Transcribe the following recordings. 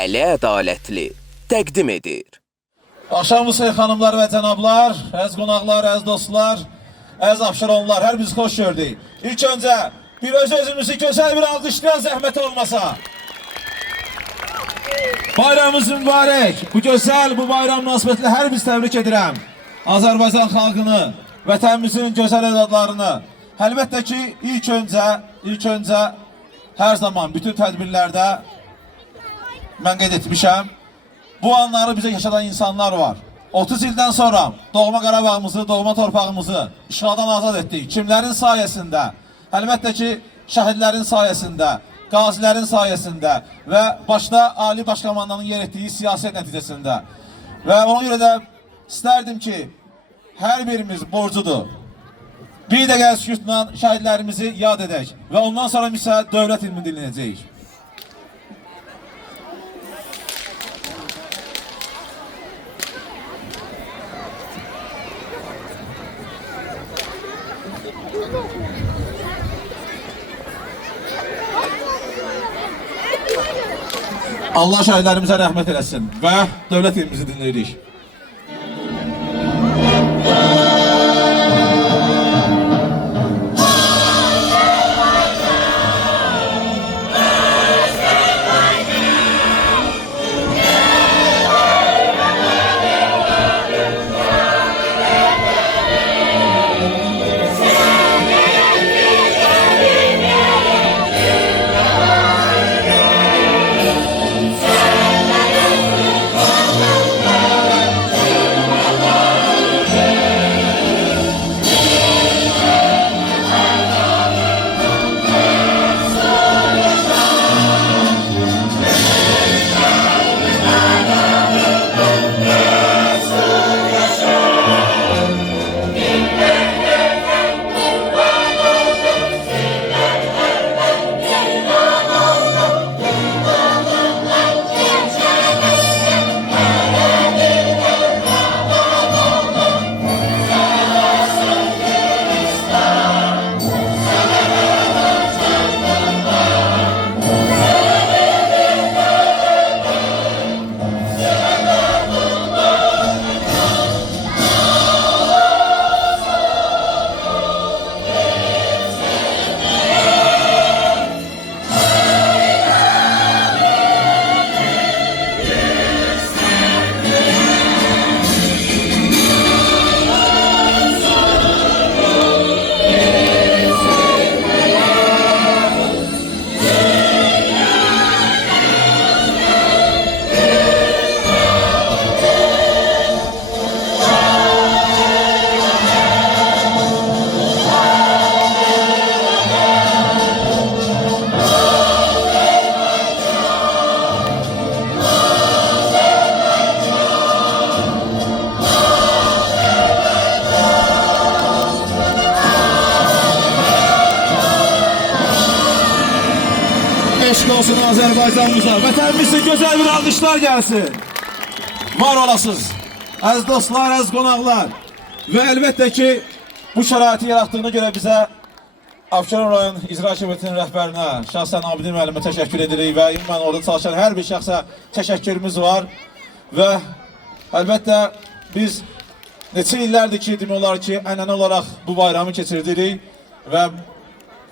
Əli Ədalətli təqdim edir. Axşamınız xeyir xanımlar və cənablar, əziz qonaqlar, əziz dostlar, əziz Abşeronlar, hər birinizi xoş gördük. İlk öncə bir öz-özümüzü gözəl bir alqışlayan zəhmət olmasa. Bayramımız mübarək, bu gözəl, bu bayram münasibətilə hər birinizi təbrik edirəm. Azərbaycan xalqını, vətənimizin gözəl övladlarını. Əlbəttə ki, ilk öncə hər zaman bütün tədbirlərdə mən qeyd etmişəm. Bu anları bizə yaşadan insanlar var. 30 ildən sonra doğma Qarabağımızı, doğma torpağımızı işğaldan azad etdik. Kimlərin sayəsində? Əlbəttə ki, şəhidlərin sayəsində, qazilərin sayəsində və başda Ali Başkomandanın yer etdiyi siyasət nəticəsində. Və ona görə də istərdim ki, hər birimiz borcudur. Bir dəqiqə sükutla şəhidlərimizi yad edək və ondan sonra isə dövlət ilmi dinləyəcəyik. Allah şəhidlərimizə rəhmət eləsin və dövlət ilimizi dinləyirik. Eşq olsun Azərbaycanımıza, vətənimizin gözəl bir alqışlar gəlsin. Var olasınız, əziz dostlar, əziz qonaqlar. Və əlbəttə ki, bu şəraiti yaratdığına görə bizə Abşeron rayon İcra Hakimiyyətinin rəhbərinə, şəxsən Abidin müəllimə təşəkkür edirik və ümumən orada çalışan hər bir şəxsə təşəkkürümüz var. Və əlbəttə biz neçə illərdir ki, demək olar ki, ənənə olaraq bu bayramı keçirdirik və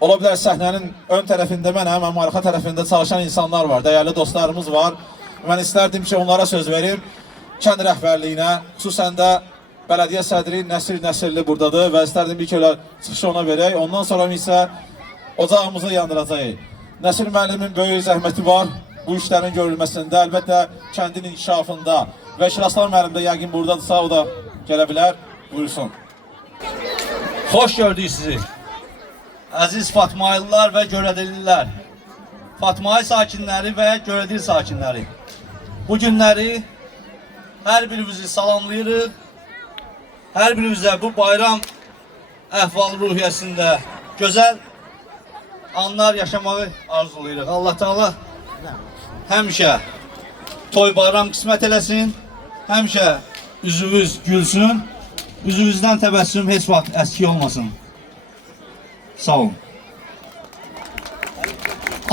ola bilər səhnənin ön tərəfində mənəm, amma arxa tərəfində çalışan insanlar var, dəyərli dostlarımız var. Mən istərdim ki, onlara söz verim, kənd rəhbərliyinə, xüsusən də bələdiyyə sədri Nəsir Nəsirli buradadır və istərdim bir köylə çıxışı ona verək, ondan sonra isə ocağımızı yandıracaq. Nəsir müəllimin böyük zəhməti var bu işlərin görülməsində, əlbəttə kəndin inkişafında və Şiraslan müəllim də yəqin buradadırsa, o da gələ bilər, buyursun. Xoş gördük sizi. Əziz Fatmaylılar və Görədililər, Fatmayı sakinləri və Görədil sakinləri. Bu günləri hər birimizi salamlayırıq. Hər birimizə bu bayram əhval ruhiyyəsində gözəl anlar yaşamağı arzulayırıq. Allah Teala həmişə toy bayram qismət eləsin, həmişə üzümüz gülsün, üzümüzdən təbəssüm heç vaxt əski olmasın. Sağ olun.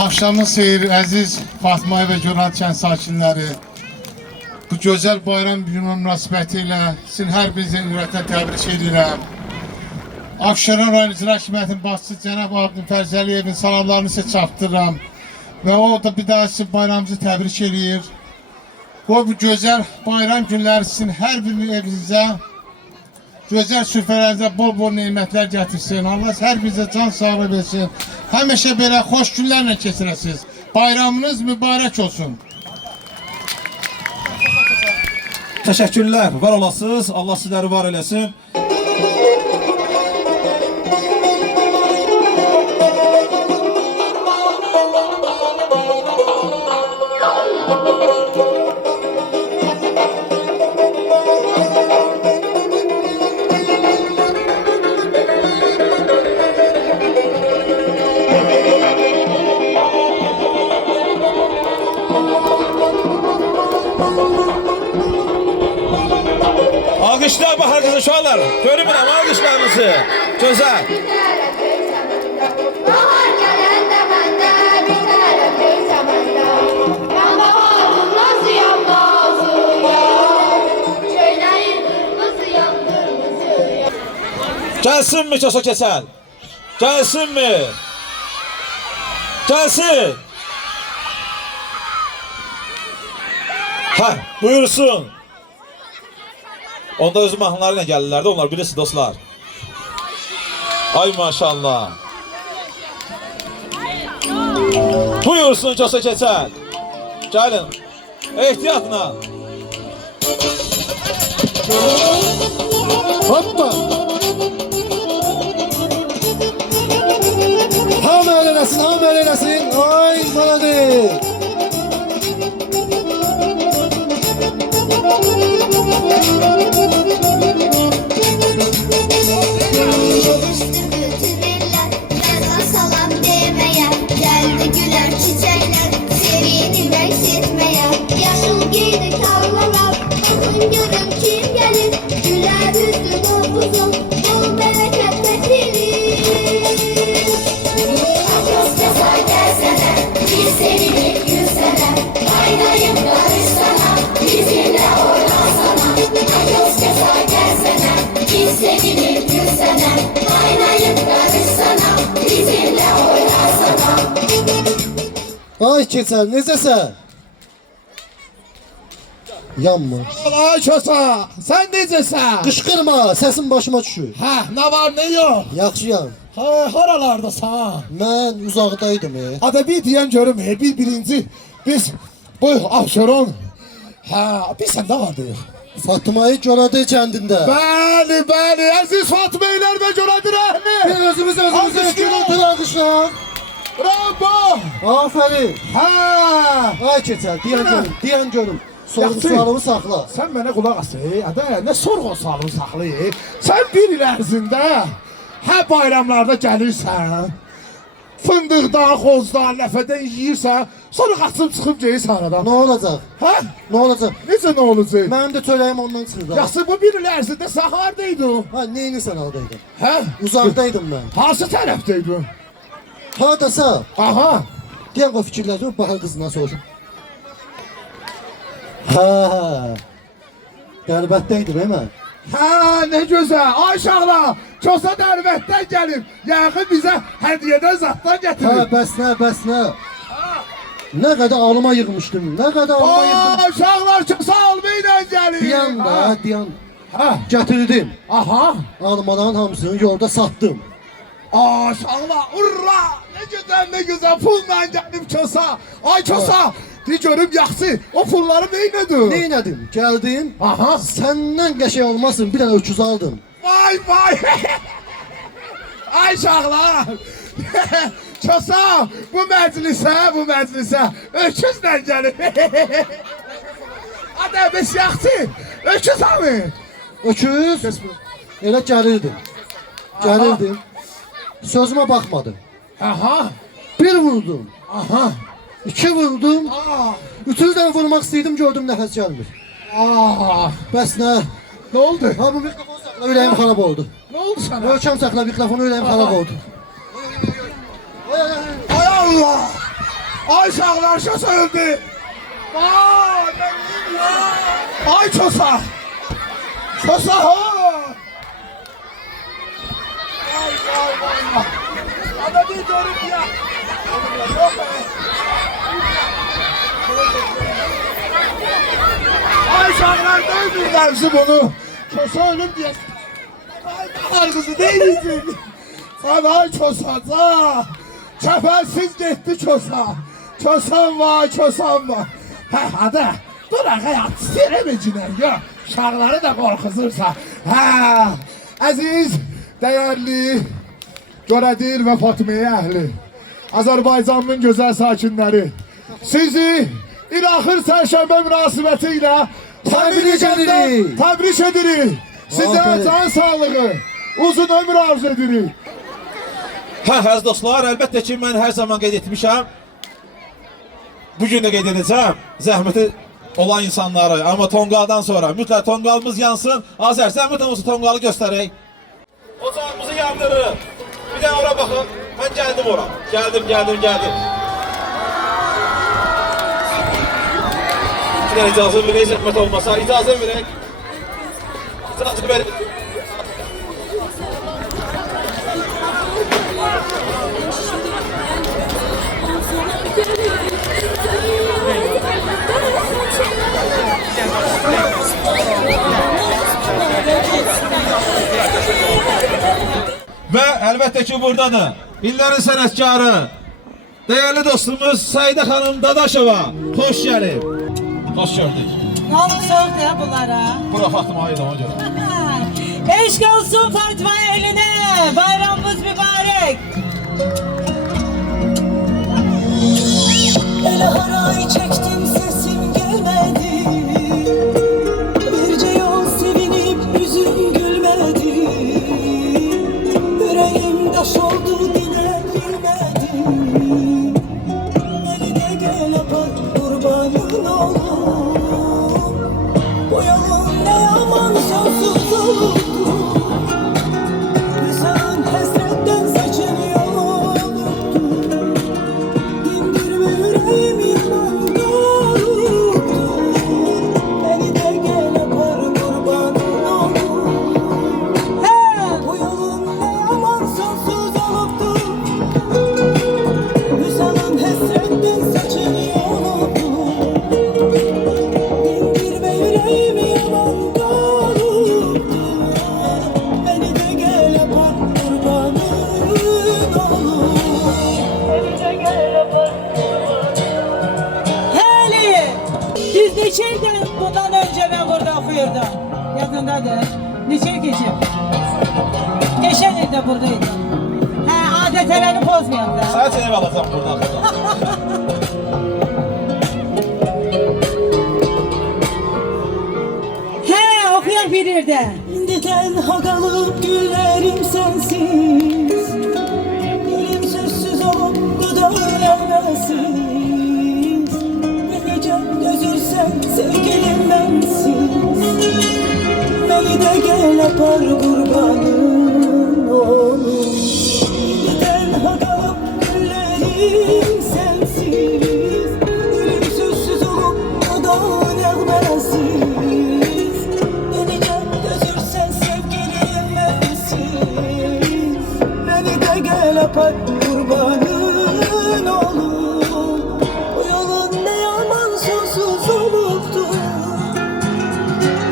Axşamınız xeyir, əziz Fatmay və Görad kənd sakinləri. Bu gözəl bayram günü münasibəti ilə sizin hər birinizə ürəkdən təbrik edirəm. Abşeron rayon İcra Hakimiyyətinin başçısı cənab Abdül Fərzəliyevin salamlarını sizə çatdırıram. Və o da bir daha sizin bayramınızı təbrik edir. Qoy bu gözəl bayram günləri sizin hər birinin evinizə, gözəl süfrələrinizə bol-bol nemətlər gətirsin. Allah hər birinizə can sağlığı versin. Həmişə belə xoş günlərlə keçirəsiniz. Bayramınız mübarək olsun. Təşəkkürlər, var olasınız. Allah sizləri var eləsin. Alkışlar bahar kızı uşaqlar. Görürəm alkışlarınızı. Gözəl. Bahar gələndə məndə bir tərəf beysəməndə. Mən baharım nazıyam nazıyam. Çöynəyim qırmızıyam qırmızıyam. Gəlsin mi Çosa Keçəl? Gəlsin mi? Gəlsin. Hə, buyursun. Onda özü mahnıları ilə gəlirlər də, onlar bilirsiniz dostlar. Ay maşallah. Buyursun Çosa Keçəl. Gəlin. Ehtiyatla. Hoppa. Ham eləsin, ham eləsin. Ay maladır. Salam demeye, geldi güler çiçekler, sevini bekletmeye. Yaşıl giydi tarlalar, bakın görün kim gelir. Güler yüzlü dokuzum, bol bereket getirir. Akosya say gelsene, bir sevinip gülsene. Kaynayıp karışsana, bizimle oynasana. Akosya say gelsene, bir sevinip gülsene. Kaynayıp karışsana, bizimle oynasana. Ay Keçəl, necəsən? Yanma. Ay Çosa, sen necəsən? Qışqırma, səsin başıma düşür. Hə, nə var nə yox? Yaxşıyam. Ha, haralardasan? Mən uzaqdaydım. Hadi bir diyen görüm, birinci biz bu Abşeron. Ha, biz sende vardıq. Fatmayı Göradı kəndində. Bəli, əziz Fatmeylər və Göradı rəhmi. Özümüz gürültülü alqışlar. Bravo. Afərin. Hə. Ay Keçəl, deyən görüm. Sorğu-sualımı saxla. Sən mənə qulaq as, ədə, nə sorğu-sualını saxlayır? Sən bir il ərzində hər bayramlarda gəlirsən, fındıqdan, xozdan, ləfədən yeyirsən, sonra qaçıb çıxıb geyirsən aradan. Nə olacaq? Hə? Nə olacaq? Necə nə olacaq? Mənim də çörəyim ondan çıxır da. Yaxşı, bu bir il ərzində sən hardaydın? Ha, neyinirsən haldaydın? Hə? Uzaqdaydım mən. Hansı tərəfdəydin? Hardasa? Aha. Deyən o fikirlərimi Bahar qızından soruşum. Hə. Qərbətdəydim, mən. Hə, nə gözəl. Ay uşaqlar, Çosa dərvətdən gəlib. Yəqin bizə hədiyyədən zaddan Hə, gətirib. bəs nə? Nə qədər alma yığmışdım, nə qədər alma yığdım. Ay uşaqlar, Çosa almayla gəlib. Diyan. Hə. Gətirdim. Aha. Almaların hamısını yolda satdım. Ay uşaqlar, urra. Nə gözəl pulla gəlib Çosa. Ay Çosa, de görüm yaxşı. O pulları neynədin? Neynədim? Gəldim. Aha. Səndən qəşəng olmasın, bir dənə öküz aldım. Vay. Ay uşaqlar. Çosa, bu məclisə öküzlə gəlib. Hadi bəs yaxşı. Öküz hamı. Öküz? Elə gəlirdim. Sözümə baxmadı. Aha. Bir vurdum. Aha. 2 vurdum. Aa. Üçüncü dəfə vurmaq istəydim, gördüm nəfəs gəlmir. Aa. Bəs nə? Ne oldu? Ha bu mikrofon saxla, ürəyim xarab oldu. Ne oldu sana? Möhkəm saxla mikrofonu, ürəyim xarab oldu. Hay Allah! Ay uşaqlar şosa öldü. Vay ne bileyim ya. Ay çosa. Çosa ha. Vay vay vay vay. Ada bir görüp ya. Ay uşaqlar dövdürdülər bizi bunu. Çosa ölüm diye. Ay kızı değilsin. Sana çosaca. Çəpərsiz getdi çosa. Çosan var, çosan var. Hə, hadi. Dur ağaya, istəyirəm ya. Uşaqları da qorxuzursa. Hə, əziz, dəyərli, Görədir və Fatimiyə əhli, Azərbaycanın gözəl sakinləri, sizi İlaxır Sərşənbə münasibəti ilə təbrik edirik. Sizə can sağlığı, uzun ömür arzu edirik. Hə, əziz dostlar, əlbəttə ki, mən hər zaman qeyd etmişəm. Bugün də qeyd edəcəm, zəhməti olan insanları. Amma tonqaldan sonra mütləq tonqalımız yansın. Azər, sən mütləq tonqalı göstərək. Ocağımızı yandırırıq. Bir də ora baxın. Mən gəldim ora. Gəldim. Bir də icazə verək, zəhmət olmasa. İcazə verək. İcazə verək. Və əlbəttə ki, buradadır. İllərin sənətkarı, dəyərli dostumuz Səidə xanım Dadaşova. Xoş gəlib. Xoş gördük. Yoluk soğuk ya bunlara. Bura Fatıma'ydı ona görə. Eşk olsun Fatma eline. Bayramımız mübarek. Ele haray çektim sesim gelmedi. Birce yol sevinip yüzüm gülmedi. Yüreğim taş oldu dile bilmedim. Beni de gel yapar kurbanın oğlum. Bu yolun ne yaman sonsuz oldu. Hüsran hasretten saçın yoldu. Dindirme yüreğim yaman doğru. Beni de gel yapar kurbanın oğlum. Bu yolun ne yaman sonsuz oluptu. Hüsran hasretten saçın yoldu. Dindirme yüreğim yaman doğru. Beni de gel yapar kurbanın oğlum. Beni de gel yapar. Heli. Biz neçeyden bundan önce ben burada okuyordum. Yakındadır. Neçey geçip. Geçen yıl da buradaydım. He adetlerini bozmayalım da. Sadece ev alacağım buradan. He okuyan bilir de. Diken hakalıp güllerim sensiz. Dilim sözsüz olup dudağım nefessiz. Bir gece gözürsen sevgilim bensiz. Beni de gel yapar kurbanın oğlum. Diken hakalıp güllerim sensiz. Dilim sözsüz olup dudağım nefessiz. Yapar kurbanın oğlum. Bu yolun ne yaman sonsuz oluptu.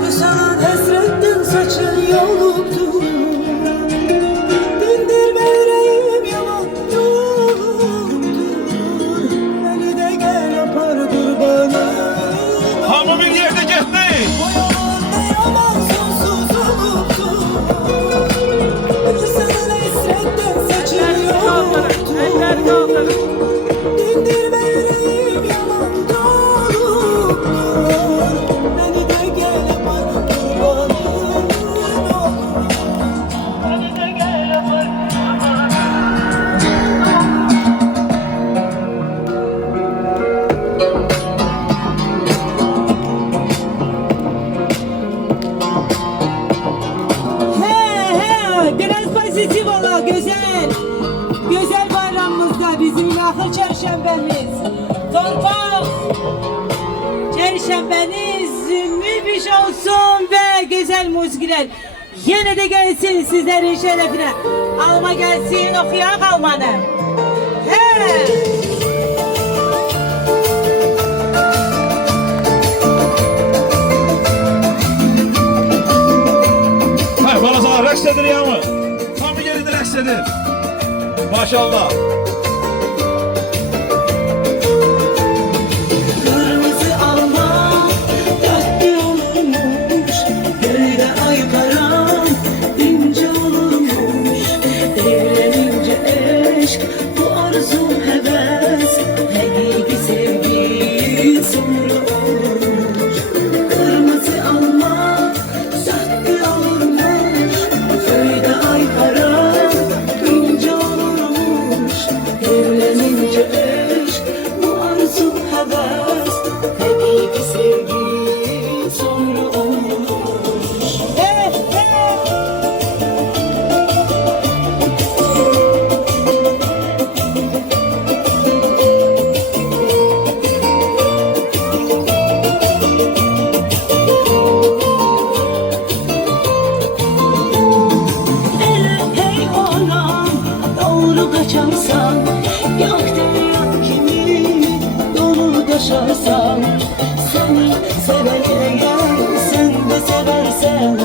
Hüsran hasretten saçın yoluptu. Dindirme yüreğim yaman yoluptu. Beni de gel yapar kurbanın. Hamı bir yerde getdi. Bu yolun ne yaman sonsuz oluptu. Hüsran hasretten saçın yoluptu. Dindirme yüreğim yaman doğru. Beni de gel yapar kurbanın oğlum. Beni de gel yapar He biraz pozitif ola güzel. Güzel bayramımızda bizim ilahır çarşembemiz. Perşembeniz müthiş olsun ve güzel müzikler. Yine de gelsin sizlerin şerefine. Alma gelsin okuyak almanı. He. Hə, balacalar rəqs edir ya mı? Hamı yerində rəqs edir. Maşallah. Kırmızı alma tatlı olurmuş, böyle ay karan ince olurmuş. Evlenince eşk, bu arzu heves, hakiki sevgi sonra olurmuş. Kırmızı alma tatlı olurmuş, böyle ay karan ince olurmuş. Evlenince eşk, bu arzu heves, hakiki sevgi sonra olurmuş. He. He. Hele hey oğlan, doğru kaçarsan, yak derya kimi dolu taşarsan. Seni seven eğer sen de seversen,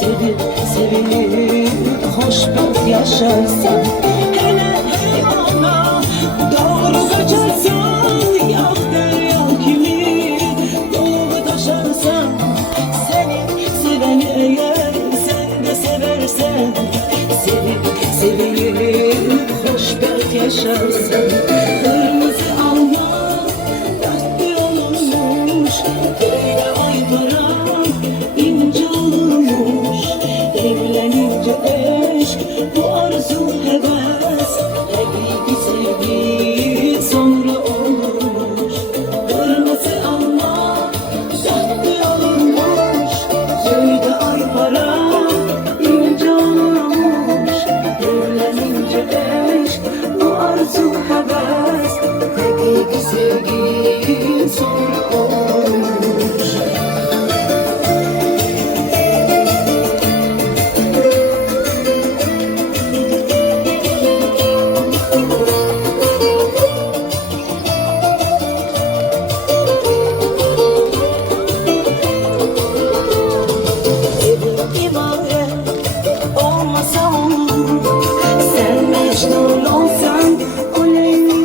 sevip sevinip hoşbet yaşarsan. Hele hey oğlan, doğru kaçarsan, yak derya kimi dolu taşarsan. Seni seven eğer sen de seversen, sevip sevinip hoşbet yaşarsan. Kırmızı alma tatlı olurmuş, böyle ay paran ince olurmuş. Evlenince eşk, bu arzu heves, hakiki sevgi sonra olurmuş. Kırmızı alma tatlı olurmuş, böyle ay paran ince olurmuş. Evlenince eşk, bu arzu heves, hakiki sevgi sonra olurmuş. Evim ibaret olmasa olur, sen Mecnun olsan o Leyli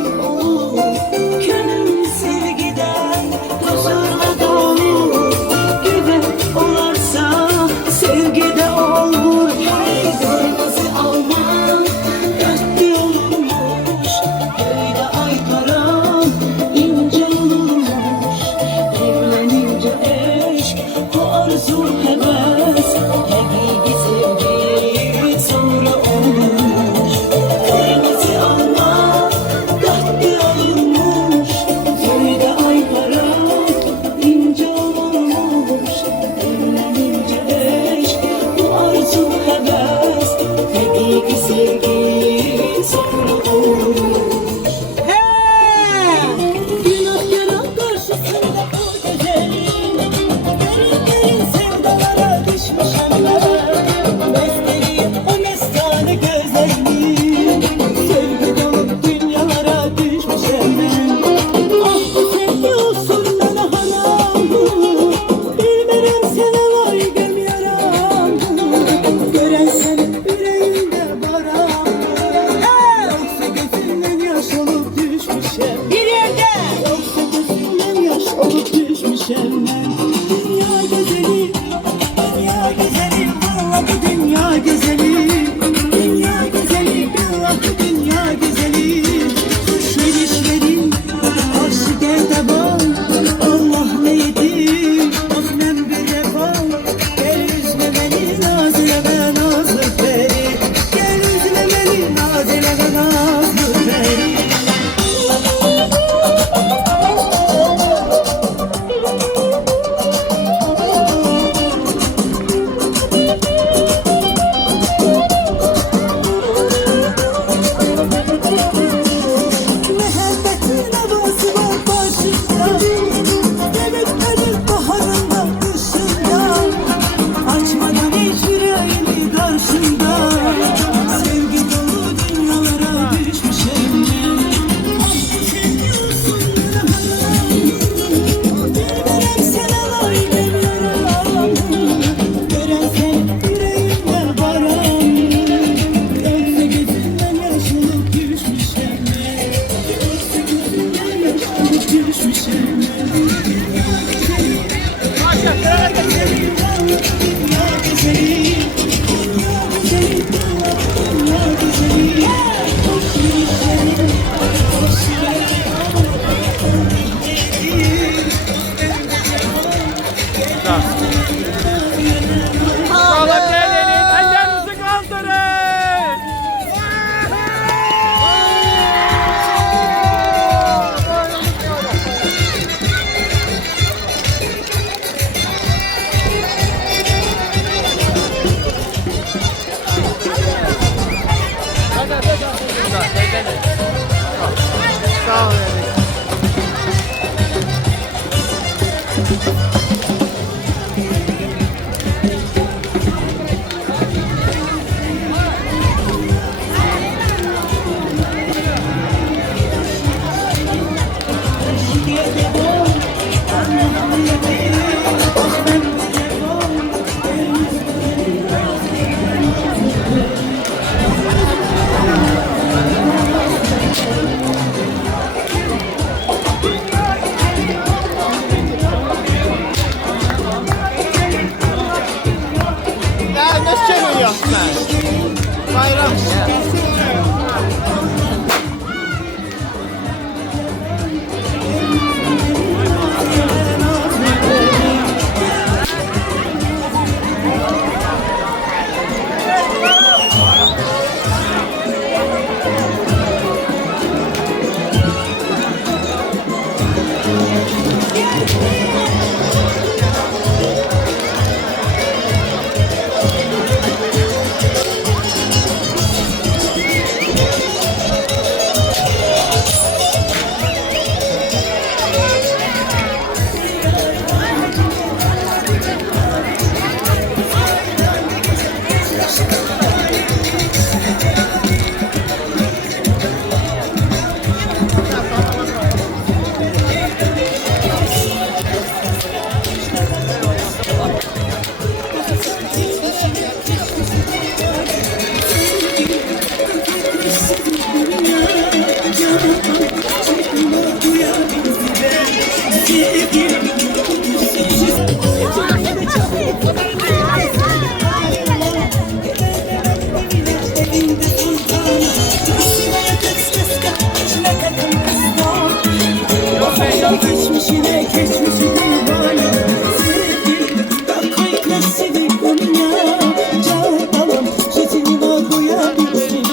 Geçmişine geçmişine bana sevgilim bak koy klasiği konuya canım jetini var koyabilirim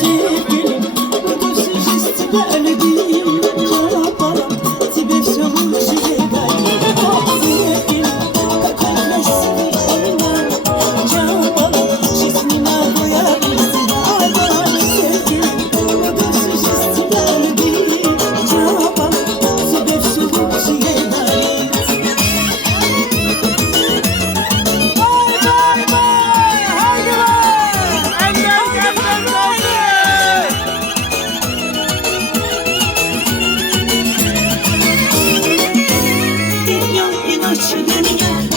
sevgilim bu da sujesti böyle değil canım тебе все лучше sevgilim bak koy klasiği konuya canım jetini var koyabilirim sevgilim bu da sujesti böyle değil canım тебе все лучше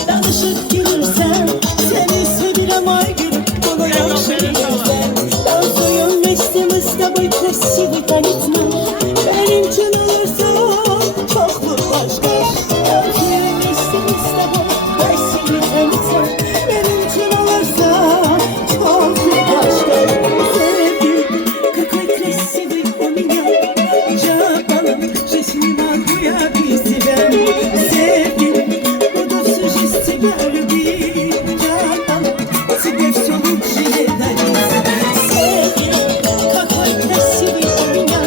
danışıp gülürsen seni sevirem ay gülüm bana yakşı gelirsen dansoyum mestim с тобой красивый танец benim için olursa çok mu başka dansoyum mestim с тобой красивый танец benim için olursa çok mu başka sevgilim какой красивый у меня canım жизнь не могу я без тебя sevgilim тебя любить, canım, тебе все лучше не дается. Sevgilim, какой красивый у меня,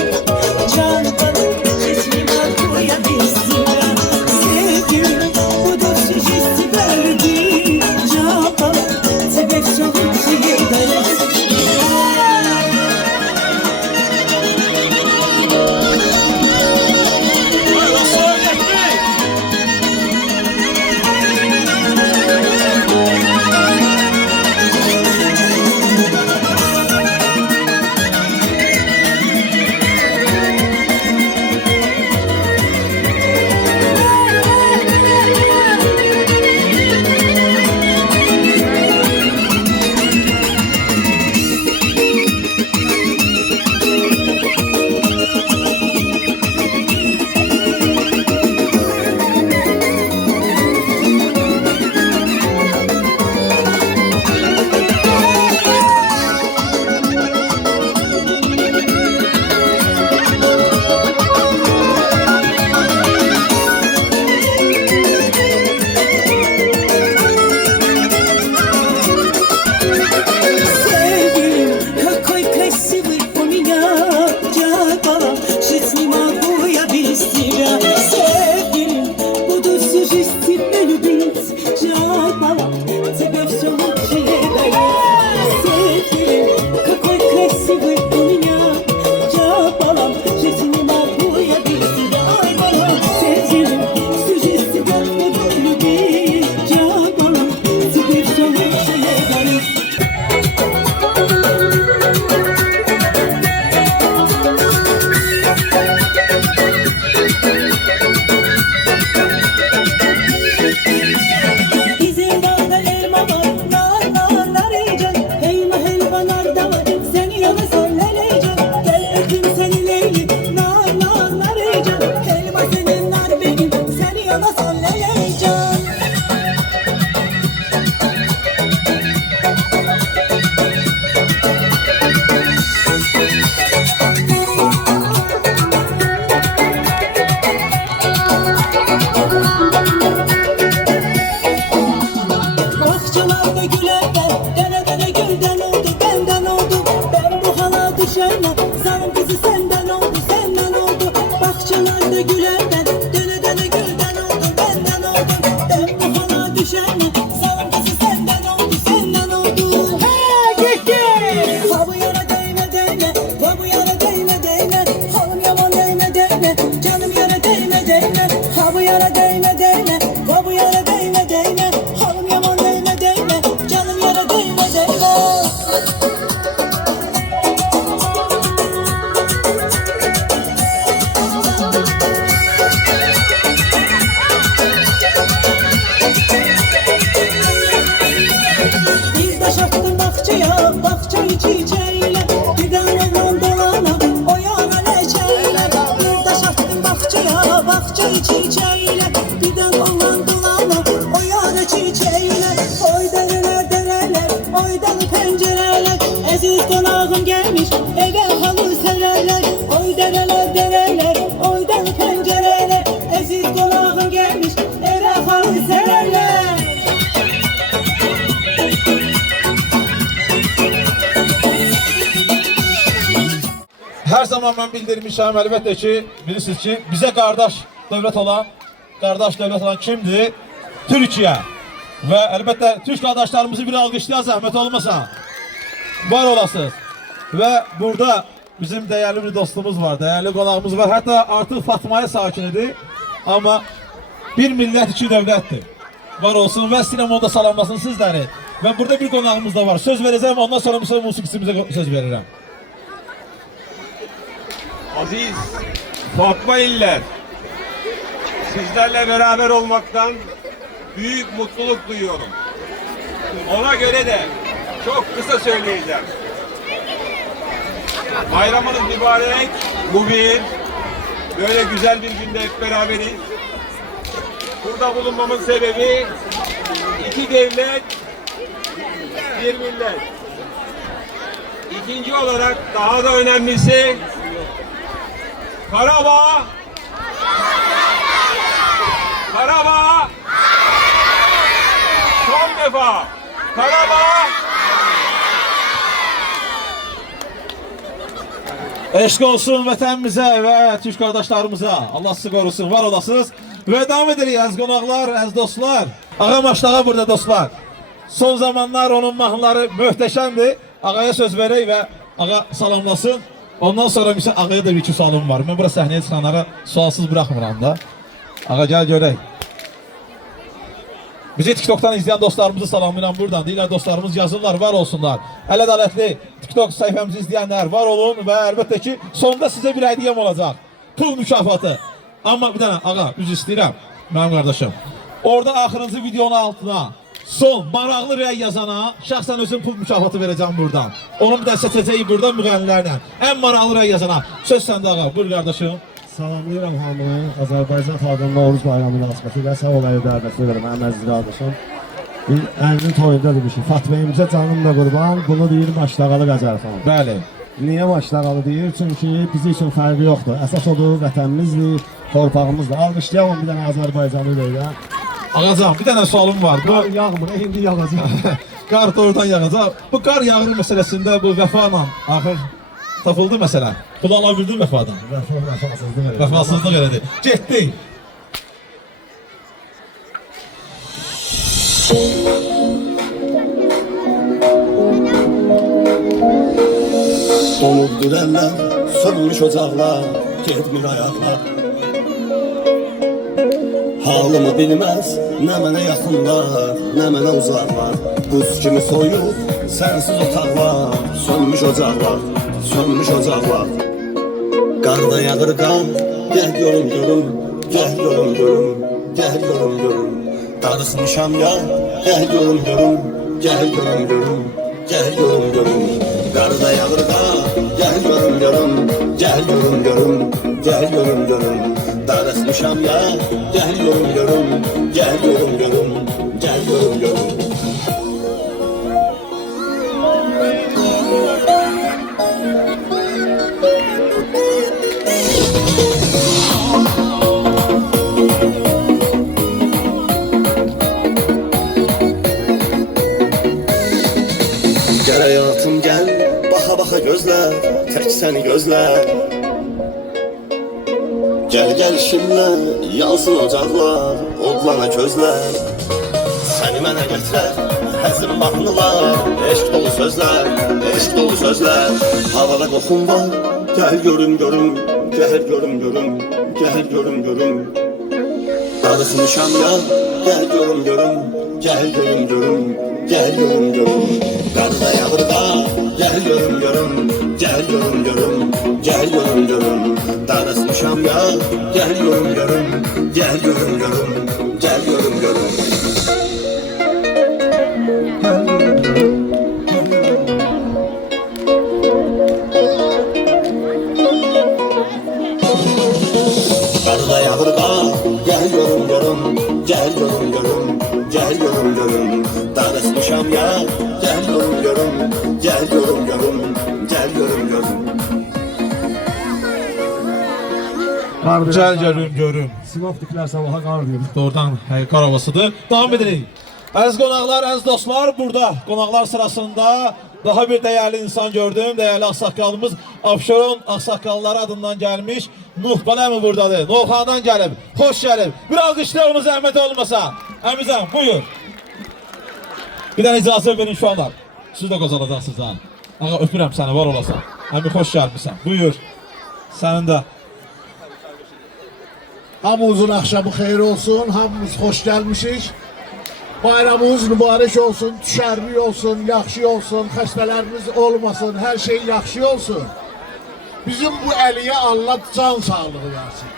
Oy dereler dereler, oydan pencereler. Aziz konağın gelmiş, eve halı sererler. Her zaman ben bildirmişim elbette ki bilirsiniz ki bize kardeş devlet olan kimdir? Türkiye. Ve elbette Türk kardeşlerimizi bir alkışlayan zahmet olmasa. Var olasınız. Ve burada bizim değerli bir dostumuz var, değerli konağımız var. Hatta artık Fatma'ya sakinidir. Ama bir millet iki devlettir. Var olsun ve sinemada salamlasın sizleri. Ve burada bir konağımız da var. Söz vereceğim, ondan sonra musikisimize söz veririm. Aziz Fatma iller, sizlerle beraber olmaktan büyük mutluluk duyuyorum. Ona göre de çok kısa söyleyeceğim. Bayramınız mübarek, bu bir. Böyle güzel bir günde hep beraberiz. Burada bulunmamın sebebi iki devlet, bir millet. İkinci olarak daha da önemlisi Karabağ son defa Karabağ Eşk olsun vətənimizə ve Türk kardeşlerimize. Allah sizi korusun, var olasınız. Ve devam ederiz az konaklar, az dostlar. Ağa Maştağa burada dostlar. Son zamanlar onun mahnıları möhtəşəmdir. Ağaya söz verək ve ağa salamlasın. Ondan sonra mesela ağaya da bir iki sualım var. Ben burası sahneye çıkanlara sualsız bırakmıram da. Ağa gel görək. Bizi TikTok'tan izleyen dostlarımızı salamlayıram buradan. Deyirlər dostlarımız yazırlar, var olsunlar. Əl ədalətli TikTok sayfamızı izleyenler var olun ve elbette ki sonunda size bir hediyem olacak. Pul mükafatı. Ama bir tane ağa, üz istəyirəm benim kardeşim. Orada axırıncı videonun altına son maraqlı rəy yazana şəxsən özüm pul mükafatı vereceğim buradan. Onun bir də seçəcəyi buradan müğənnilərlə. En maraqlı rəy yazana. Söz səndə ağa, buyur kardeşim. Salamlayıram hamını. Azərbaycan xalqının Novruz bayramı münasibətilə sağ olayı dəvət edirəm mənim əziz qardaşım. Bir əlinin toyunda demişik. Fatməyimizə canımla qurban. Bunu deyir Maştağalı Qəzərxan. Bəli. Niyə Maştağalı deyir? Çünki bizi üçün fərqi yoxdur. Əsas odur vətənimizdir, torpağımızdır. Alqışlayalım bir dənə Azərbaycanlı ilə. Ağacan, bir tane sualım var. Qar yağmır, indi yağacaq. Qar doğrudan yağacaq. Bu qar yağır meselesinde bu vəfayla axır tapıldı məsələ. Pul alabildin vəfadan. Vəfasızlıq elədi. Getdi. Donub dürənlər, sönmüş ocaqlar, getmir ayaqlar. Halımı bilməz, nə mənə yaxınlar, nə mənə uzaqlar. Buz kimi soyub, sənsiz otaqlar, sönmüş ocaqlar, sönmüş ocaqlar. Qarda yağır qan, gəl görüm görüm, gəl görüm görüm, gəl görüm görüm. Darıxmışam ya, gəl görüm görüm, gəl görüm görüm, gəl görüm görüm. Qarda yağır qan, gəl görüm görüm, gəl görüm görüm, gəl görüm görüm. Darıxmışam ya, gəl görüm görüm, gəl görüm görüm, gəl görüm görüm. Gəl həyatım gəl, baxa-baxa gözlər, tək səni gözlər. Gəl şimlə, yansın ocaqlar, odlana közlər. Səni mənə gətirər, həzin mahnılar, eşq dolu sözlər, eşq dolu sözlər. Havada qoxum var, gəl görüm görüm, gəl görüm görüm, gəl görüm görüm. Darıxmışam ya, gəl görüm görüm, gəl görüm görüm, gəl görüm görüm. Qarda yağır qar, gəl görüm görüm, gəl görüm görüm, gəl görüm görüm. Darıxmışam ya, gəl görüm görüm, gəl görüm görüm, gəl görüm görüm. Qarda yağır qar, gəl görüm görüm, gəl görüm görüm, gəl görüm görüm. Darıxmışam ya, gəl görüm görüm, gəl görüm görüm, gəl görüm görüm. Qar biraz Gəl daha- görüm, görüm. Sinoptiklər sabaha qar verir. Doğrudan qar havasıdır. Davam edirik. Əziz qonaqlar, əziz dostlar, burada qonaqlar sırasında daha bir değerli insan gördüm. Değerli aksakalımız Abşeron aksakalları adından gelmiş. Nuh bana mı buradadır? Nuh'dan gelip, hoş gelip. Bir alkışla onu zahmet olmasa. Əmizəm, buyur. Bir tane icazə verin şu anlar. Siz de qazanacaqsınız ha. Ağa öpürəm səni, var olasan. Əmi hoş gəlmişsən. Buyur. Sənin də. Hamımızın akşamı xeyir olsun, hamımız hoş gelmişik. Bayramımız mübarek olsun, düşərli olsun, yaxşı olsun, xəstələrimiz olmasın, her şey yaxşı olsun. Bizim bu əliyə Allah can sağlığı versin.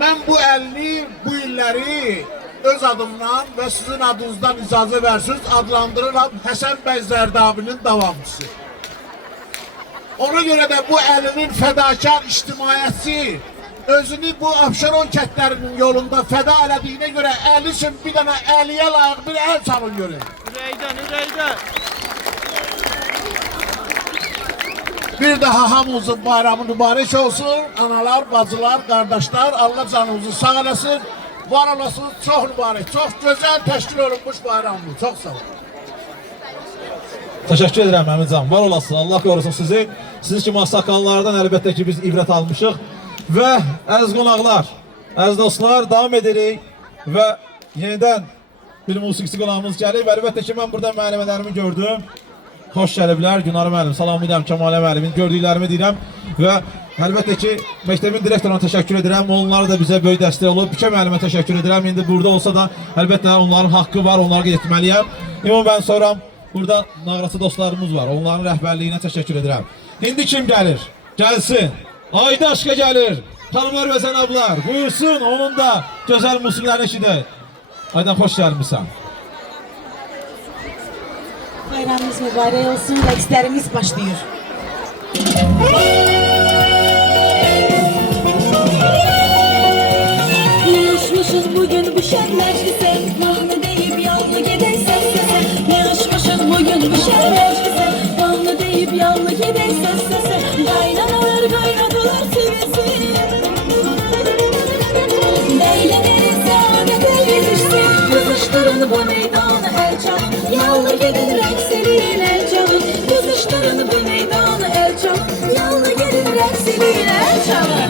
Mən bu əlini, bu illəri öz adımdan və sizin adınızdan icazə versiniz, adlandırıram Həsən bəy Zərdabinin davamçısı. Ona göre de bu əlinin fədakar ictimaiyyəti özünü bu Abşeron kətlərinin yolunda fəda elədiyinə görə əli üçün bir dənə əliyə layıq bir əl çalın görün. Ürəkdən. Bir daha hamımızın bayramı mübarek olsun. Analar, bacılar, kardeşler, Allah canınızı sağ olasın. Var olasınız, çok mübarek, çok güzel təşkil olunmuş bayramımız. Çok sağ olun. Teşekkür ederim Əmincan. Var olasın. Allah korusun sizi. Sizin kimi aksakallardan əlbəttə ki biz ibrət almışıq. Və əziz qonaqlar, əziz dostlar, davam edirik və yenidən bir musiqisi qonağımız gəlib. Əlbəttə ki mən burada müəllimlərimi gördüm. Xoş gəliblər. Günarı müəllim, salamlayıram Kəmalə müəllimin gördüklərimi deyirəm və əlbəttə ki məktəbin direktoruna təşəkkür edirəm. Onlar da bizə böyük dəstək olub. Bükə müəllimə təşəkkür edirəm. İndi burada olsa da əlbəttə onların haqqı var, onlara getməliyəm. İmam ben soram. Burada nağrası dostlarımız var. Onların rəhbərliyinə təşəkkür edirəm. İndi kim gəlir? Gəlsin. Aydaşqa gəlir. Xanımlar və cənablar, buyursun onun da gözəl musiqilərini eşidək. Aydan xoş gəlmişsən. Bayramımız mübarek olsun, rəqslərimiz başlıyor. Yığışmışız bugün bu şən məclisə, mahnı deyib yallı gedək səs səsə. Yığışmışız bugün bu şən məclisə, mahnı deyib yallı gedək səs səsə. Qaynanalar qaynadılar sevinsin, Leylənərin səadətə yetişsin. Qızışdırın bu meydanı əl çalın, yallı gedin rəqs eləyin əl çalın. Qızışdırın bu meydanı əl çalın, yallı gedin rəqs eləyin əl çalın.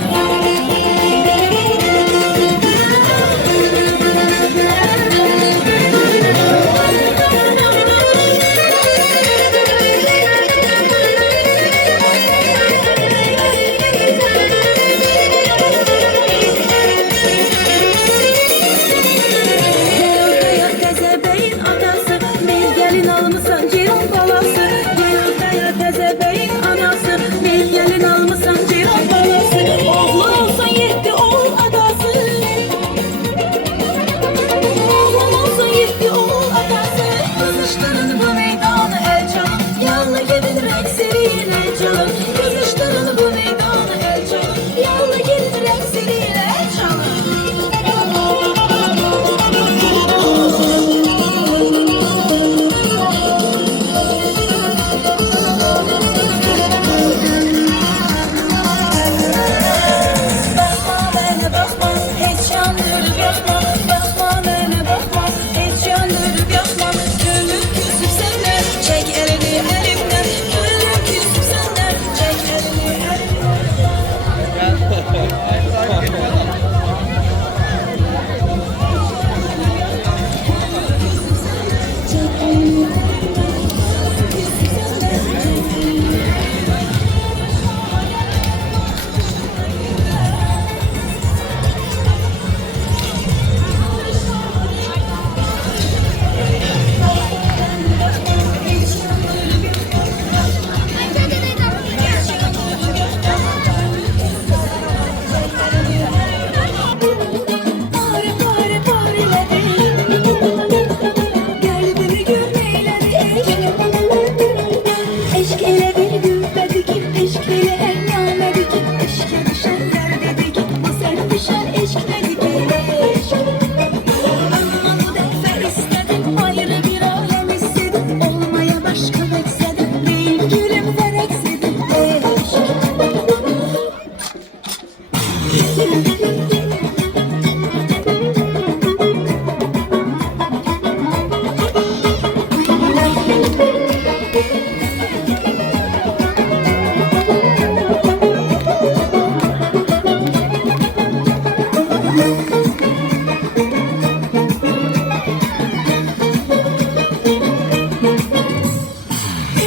Gelin almışsan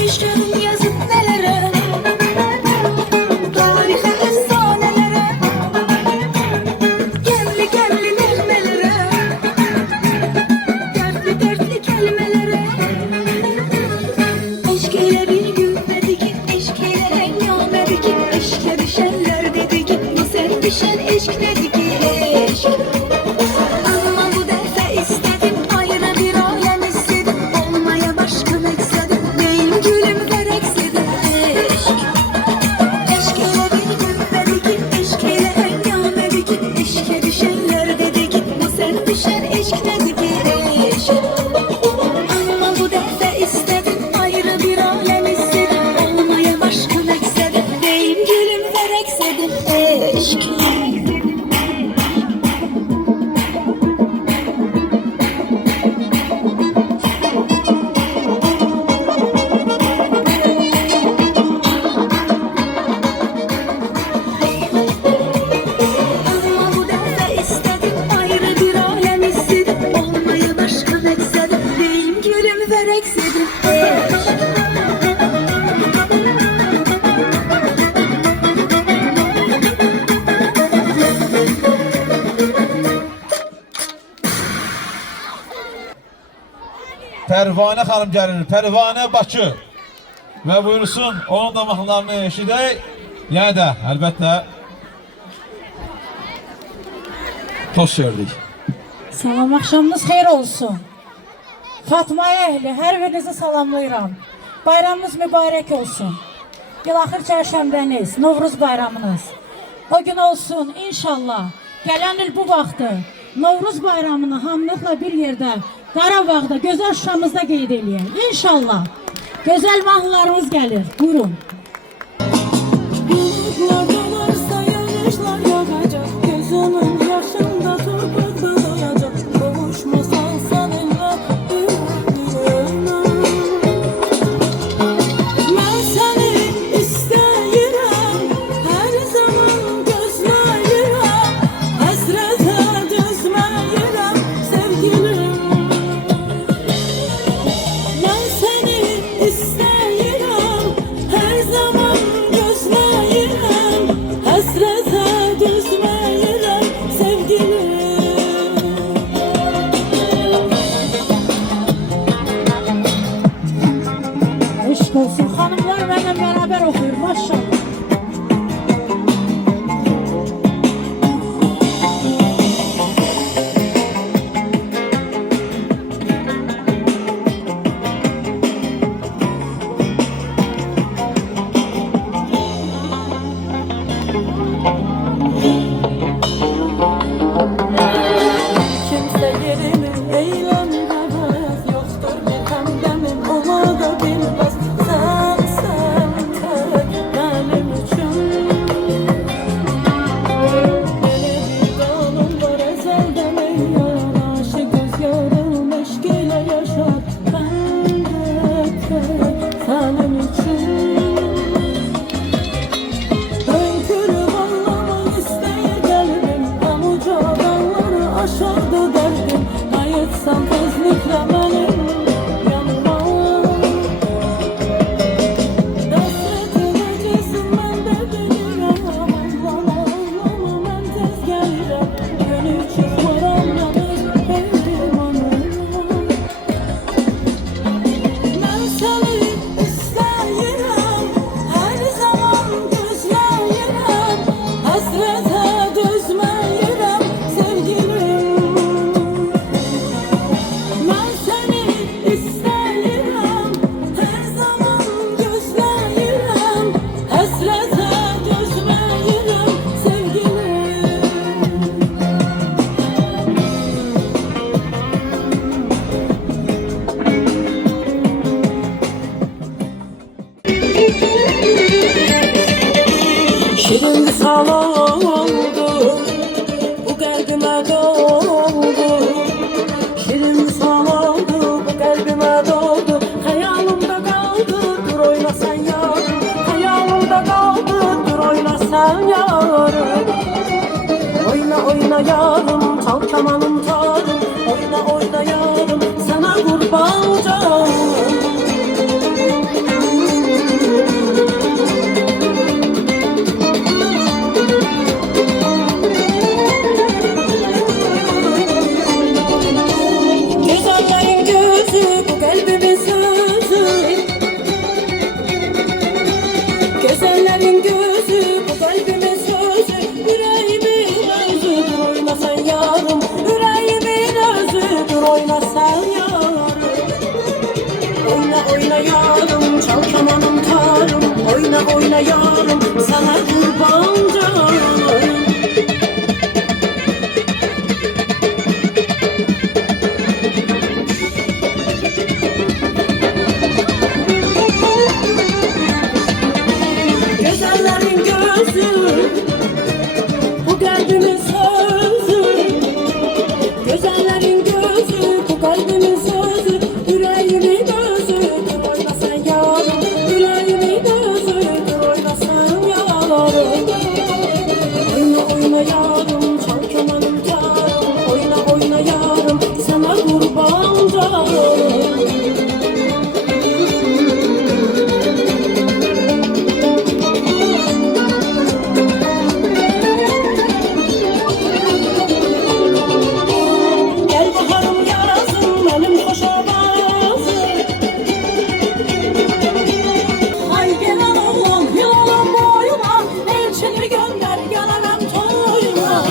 Eşkıya yazıp nelere, tarihe efsanelere, gemli gemli nehmelere, dertli dertli kelimelere. Eşk ile bir gün dedi ki, eşk ile hengame dedi ki, eşkle düşenler dedi ki, bu sen düşen eşk dedi ki, eşk. Ama bu defa istedim, ayrı bir alem istedim, olmaya başka istedim, neyim gülüm verek istedim, eşk. Eşk ile bir gün dedi ki, eşk ile hengame dedi ki, eşke düşenler dedi ki, bu sen düşen eşk dedi ki, eşk. Ama bu defa istedim, ayrı bir alem istedim, olmaya başka istedim, neyim gülüm verek istedim, eşk. Ama bu defa istedim, ayrı bir alem istedim, olmaya başka istedim, neyim gülüm verek istedim, eşk. Pərvanə xanım gəlir, Pərvanə Bakı. Və buyursun, onun da mahnılarını eşidək. Yəni də, əlbəttə, tost gördük. Salam, axşamınız xeyir olsun. Fatma əhli, hər birinizi salamlayıram. Bayramınız mübarək olsun. Yılaxır çərşəmbəniz, Novruz bayramınız. O gün olsun, inşallah. Gələn il bu vaxtı Novruz bayramını hamılıqla bir yerdə, Qarabağda, gözəl Şuşamızda qeyd eləyək. İnşallah. Gözəl mahnılarımız gəlir. Buyurun. Bulutlar dolarsa yağışlar yağacak, gözümün yaşında torpakta dolacak. Kavuşmasan seninle yüreğime. Ben seni isteyirəm, her zaman gözləyirəm, həsrətə dözməyirəm sevgilim. Ben seni isteyirəm, her zaman gözləyirəm, həsrətə dözməyirəm sevgilim. Eşq olsun. Xanımlar mənimlə bərabər oxuyur. Maşallah. Kimse yerimi eylemez, yoktur bir hemdemim, ona da bilmez. Sen tek benim için. Beni bir dalım var ezelden ey yaran, aşık gözlerim eşkiyle yaşar. Ben de tek senin için. Öykürüp anlamak isteyir kalbim, hem uca dağları aşardı derdim. Ayıtsam tezlikle benim yanıma. Hasret edeceksin, ben de bilirəm. Ağlama ağlama, ben tez gelirəm. Gönül çıkmaram yanır evim anıma. Ben seni isteyirəm, her zaman gözləyirəm, həsrətə dözməyirəm sevgilim. Ben seni isteyirəm, her zaman gözləyirəm, həsrətə dözməyirəm sevgilim. Şirin salon oldu, Oyna oyna yarım, çal kamanım tarım. Oyna oyna yarım, sana kurban canım. Güzellerin gözü, bu kalbimin sözü. Güzellerin gözü, bu kalbimin sözü. Yüreğimin özüdür, oyna sen yarım. Yüreğimin özüdür, oyna sen yarım. Oyna oyna yarım, çal kamanım tarım. Oyna oyna yarım, sana kurban canım. Güzellerin gözü, bu kalbimin sözü. Güzellerin gözü, bu kalbimin sözü. Yüreğimin özüdür, oyna sen yarım. Yüreğimin özüdür, oyna sen yarım. Oyna oyna yarım, çal kamanım tarım. Oyna oyna yarım, sana kurban canım. Gel baharım yazım, benim koşamazım. Ay gelen oğlan, yalan boyuna. Elçini gönder, gelemem toyuna.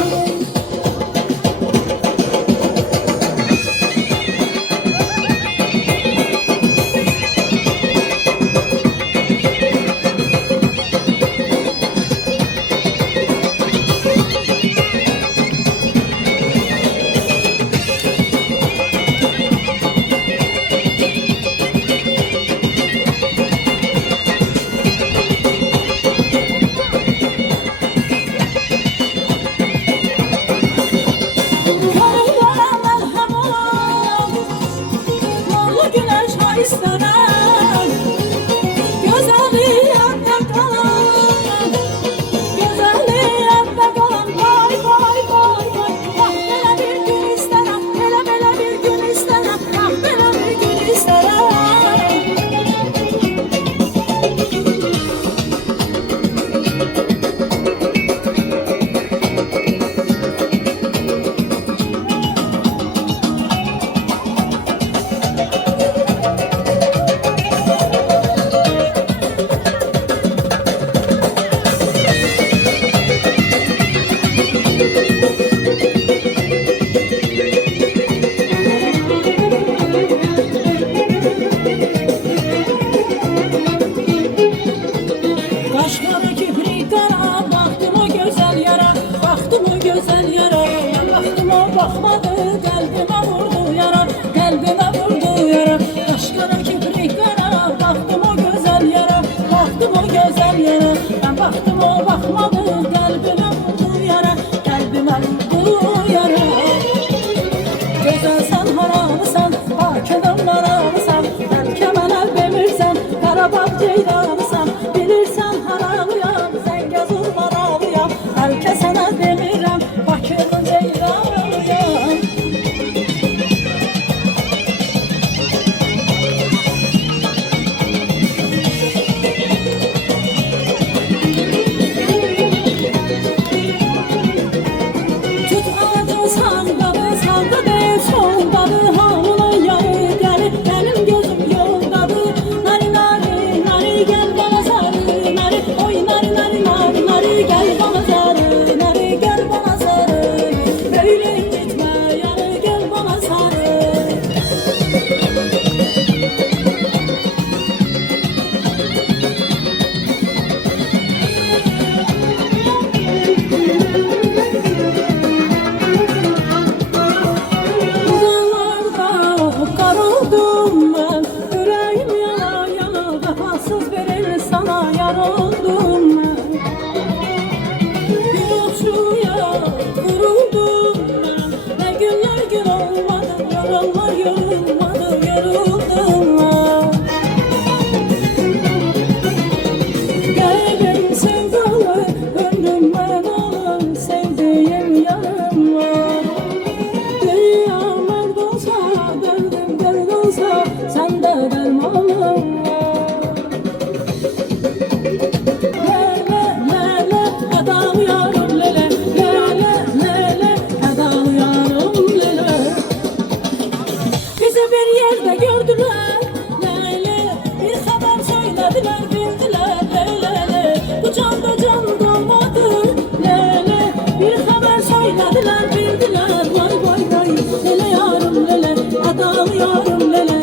eylediler bildiler vay vay vay. Lele yarım lele adalı yarım lele.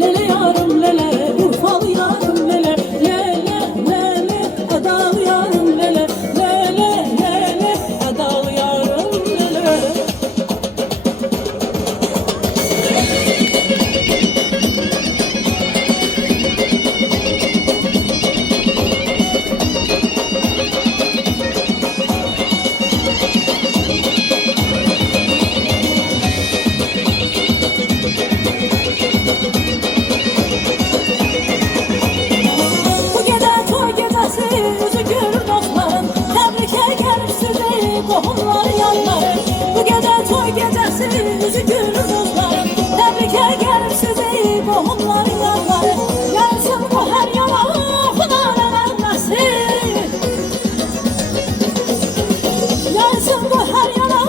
Lele yarım lele Urfalı yarım lele. Lele lele adalı yarım lele. Lele lele adalı yarım lele. Bu gece toy gecesi yüzü görür dostlarım. Tebrike gelip sizi kohumları yanları. Bu gece toy gecesi yüzü görür dostlarım. Tebrike gelip sizi kohumları yanları. Yansın bu her yana Pınar'ın annesi. Yansın bu her yana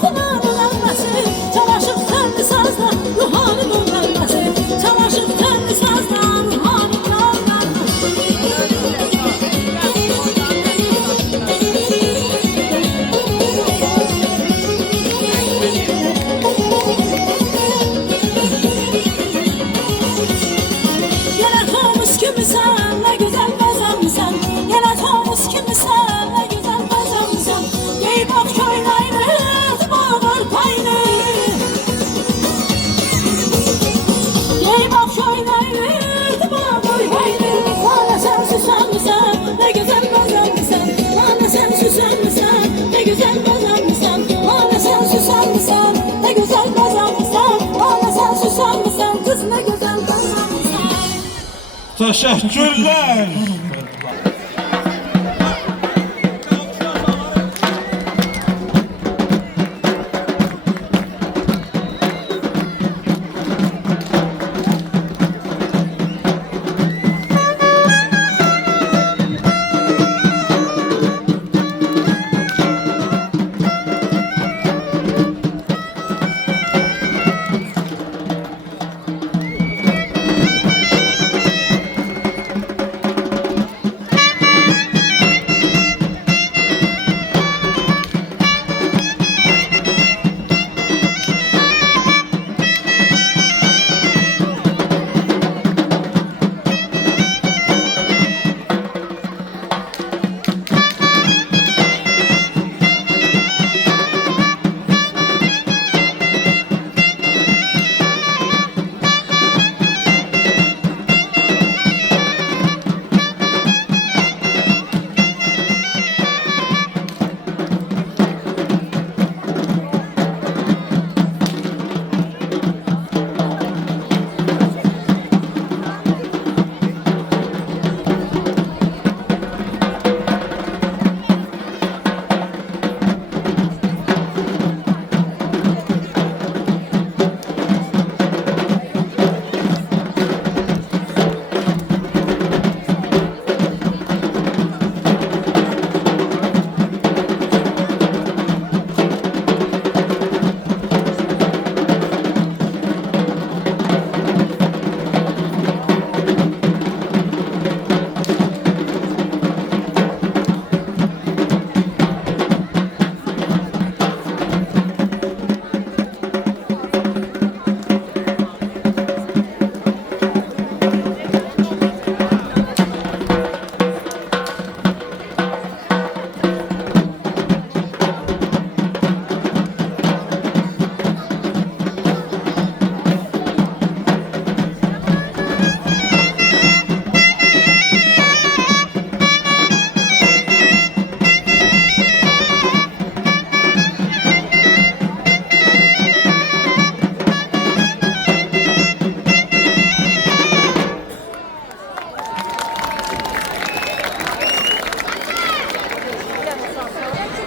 Pınar'ın annesi. Çamaşır kendi sazda ruhani dönmesi. Çamaşır kendi sazda ruhani Gene Thomas kimisən, ne güzel bezemsən. Gene Thomas kimisən, ne güzel bezemsən. Gey bak köynəyini, bağır payını. Gey bak köynəyini, bağır payını. Lale sen süslenmişsən, ne güzel bezemsən. Lale sen süslenmişsən, ne güzel bezemsən. Lale sen süslenmişsən, ne güzel bezemsən. Lale sen süslenmişsən, kız ne güzel bezemsən. Teşekkürler.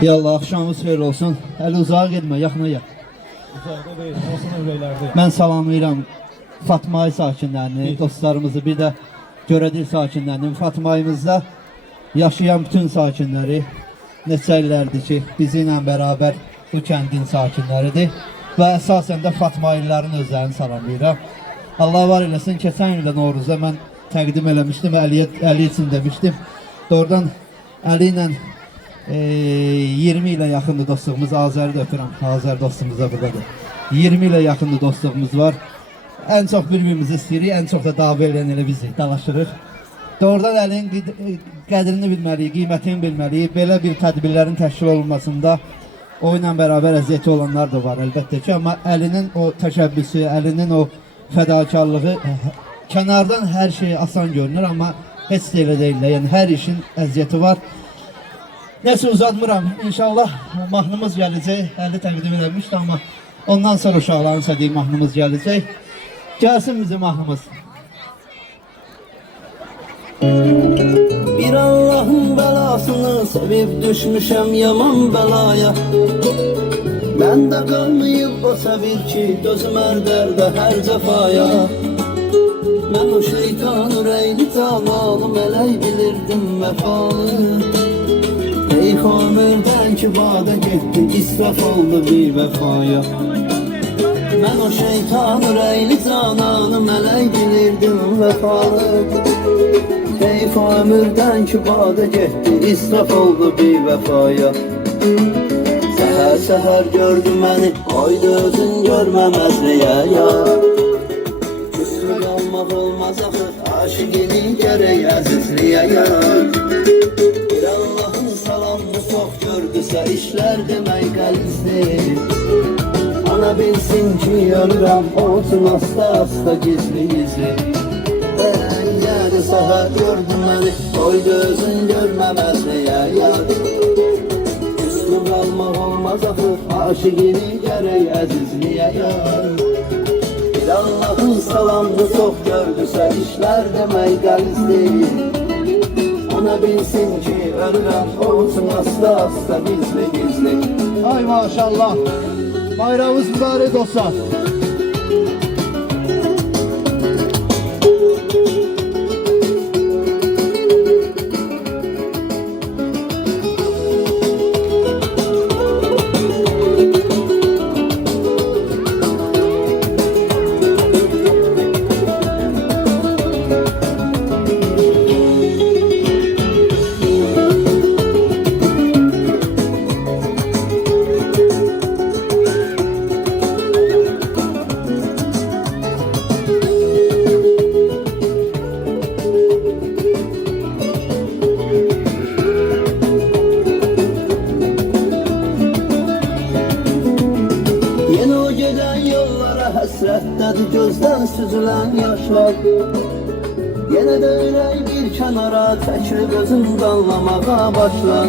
Yallah, axşamınız xeyir olsun. Hələ uzağa getmə, yaxına gəl. Uzaqda deyil, olsun ürəklərdə. Mən salamlayıram Fatmay sakinlərini, dostlarımızı, bir də Görədil sakinlərini. Fatmayımızda yaşayan bütün sakinləri neçə illərdir ki, bizimlə bərabər bu kəndin sakinləridir. Və əsasən də Fatmaylıların özlərini salamlayıram. Allah var eləsin, keçən ildə Novruzda mən təqdim eləmişdim, Əli üçün demişdim. Doğrudan Əli ilə 20 ilə yaxındır dostluğumuz. Azəri də öpürəm. Azər dostumuz da buradadır. 20 ilə yaxındır dostluğumuz var. Ən çox bir-birimizi istəyirik, ən çox da dava eləyən elə bizik, dalaşırıq. Doğrudan əlin qədrini bilməliyik, qiymətini bilməliyik. Belə bir tədbirlərin təşkil olunmasında o ilə bərabər əziyyəti olanlar da var əlbəttə ki. Amma əlinin o təşəbbüsü, əlinin o fədakarlığı kənardan hər şey asan görünür, amma heç də elə deyil. Yəni hər işin əziyyəti var. Nəsə uzatmıram. İnşallah mahnımız gələcək. Əli təqdim edilmişdi, amma ondan sonra uşaqların istədiyi mahnımız gələcək. Gəlsin bizim mahnımız. Bir Allah'ın belasını sevip düşmüşem yaman belaya. Ben de kalmayıp o sevir ki gözüm erderde her cefaya. Ben o şeytan reyli zamanı melek bilirdim vefalı. Ey ömürden ki bade gitti israf oldu bir vefaya. Ben o şeytan reyli cananı melek bilirdim vefalı. Keyif ömürden ki bade gitti israf oldu bir vefaya. Seher seher gördü beni koydu özün görmemez neye ya. Küslü kalmak olmaz akı aşıkini gerek azizliye ya. Bir Allah'ın salamını çok gördüse işler demek elizdi. Ana bilsin ki ölürəm olsun hasta hasta gizli gizli. Geri seher gördüm beni koydu özün görmemez neye yar. Üstü kalmak olmaz akı aşıkini gerek azizliye yar. Bir Allah'ın salamını çok gördüse işler demek galizli. Ana bilsin ki ölürəm olsun hasta hasta gizli gizli. Ay maşallah. Bayrağımız mübarek dostlar. Hasretleri gözden süzülen yaşlar. Yine de yüreği bir kenara çekip gözüm damlamağa başlar.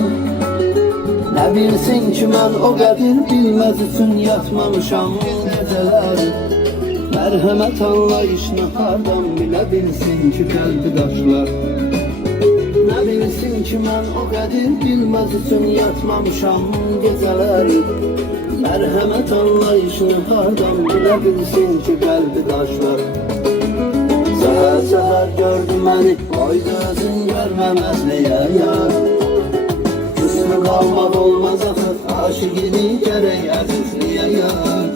Ne bilsin ki ben o kadir bilmez için yatmamışam geceler. Merhamet anlayışını hardan bile bilsin ki kalbi taşlar. Ne bilsin ki ben o kadir bilmez için yatmamışam geceler. Merhamet anlayışını pardon bile bilsin ki kalbi taşlar. Seher seher gördüm beni koydu özün görmemez neye yar. Küslü kalmak olmaz akı aşıkini gerek azizliye yar.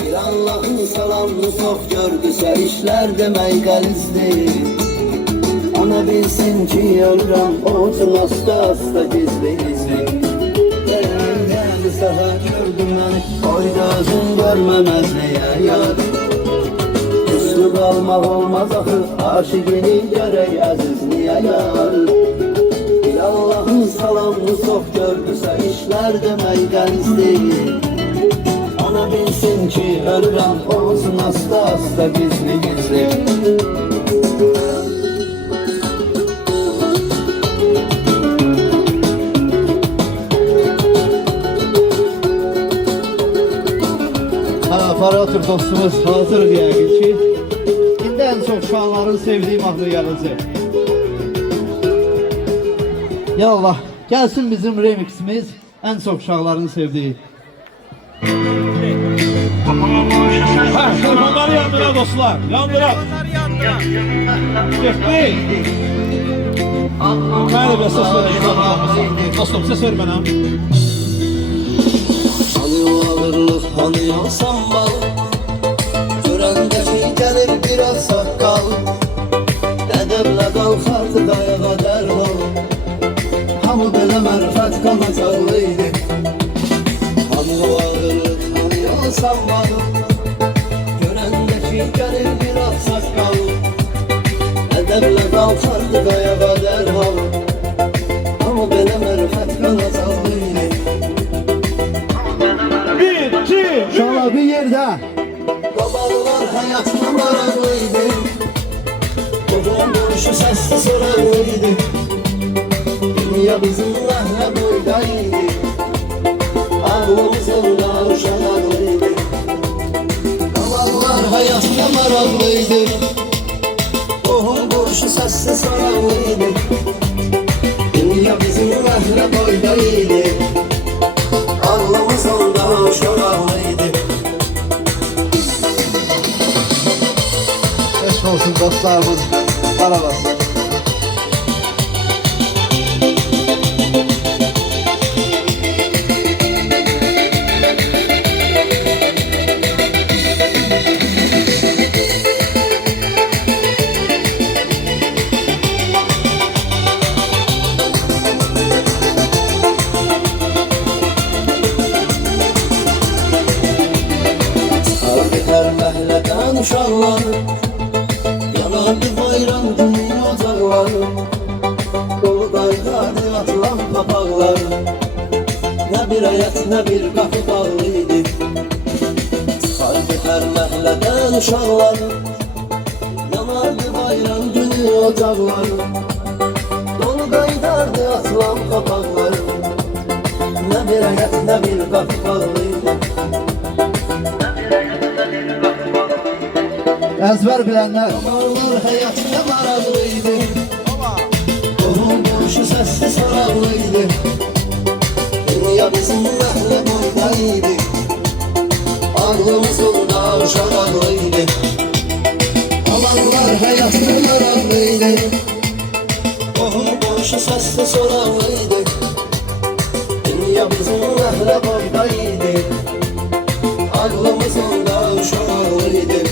Bir Allah'ın salamını çok gördüse işler demek galizli. Ana bilsin ki ölürəm olsun hasta hasta gizli gizli. Seher gördüm beni koydu özün görmemez neye yar. Üstü kalmak olmaz akı aşıkini gerek azizliye yar. Bir Allah'ın salamını çok gördüse işler demek galizli. Ana bilsin ki ölürəm olsun hasta hasta gizli gizli. Operator dostumuz hazır yəqin ki, indi ən çox uşaqların sevdiyi mahnı gələcək. Ya Allah, gəlsin bizim remiximiz ən çox uşaqların sevdiyi. Telefonları yandıra dostlar, yandıra. Getdi. Mənim bir səs verəcəm. Dostum, səs ver mənə. Hani o ağırlık, hani o sambal. Görəndəki gəlir biraz saqqal. Ədəblə qalxardı dayağa dərhal. Hamı belə mərifət Tanrı ağır tanıyorsan bana, görendeki gelir biraz sakal, edeblə qalxardı qayağa dərhal, amma belə mərifət qalacaqlıydı. Bir, iki, şala bir yerde. Babalar hayatına maraqlıydı, Qoğun duruşu səsli soraqlıydı, dünya bizimlə nə boydaydı, ağlımız onda uşaqlıydı. Babalar hayatına maraqlıydı, Qoğun duruşu səsli soraqlıydı, dünya bizimlə nə boydaydı, ağlımız onda uşaqlıydı. Eşk olsun dostlarımız. Arabası. Her məhlədən uşaqlar, yanardı bayram günü ocaqlar, dolu qaydardı atılan papaqlar, nə bir həyat, nə bir qapı bağlıydı. Çıxardı hər məhlədən uşaqlar, yanardı bayram günü ocaqlar, dolu qaydardı atılan papaqlar, nə bir həyat, nə bir qapı bağlıydı. Ezber bilenler. Babalar hayatına maraqlıydı, Qoğun duruşu səsli soraqlıydı, dünya bizim məhlə boydaydı, ağlımız onda uşaqlıydı. Babalar hayatına maraqlıydı, Qoğun duruşu səsli soraqlıydı, dünya bizim məhlə boydaydı, ağlımız onda uşaqlıydı.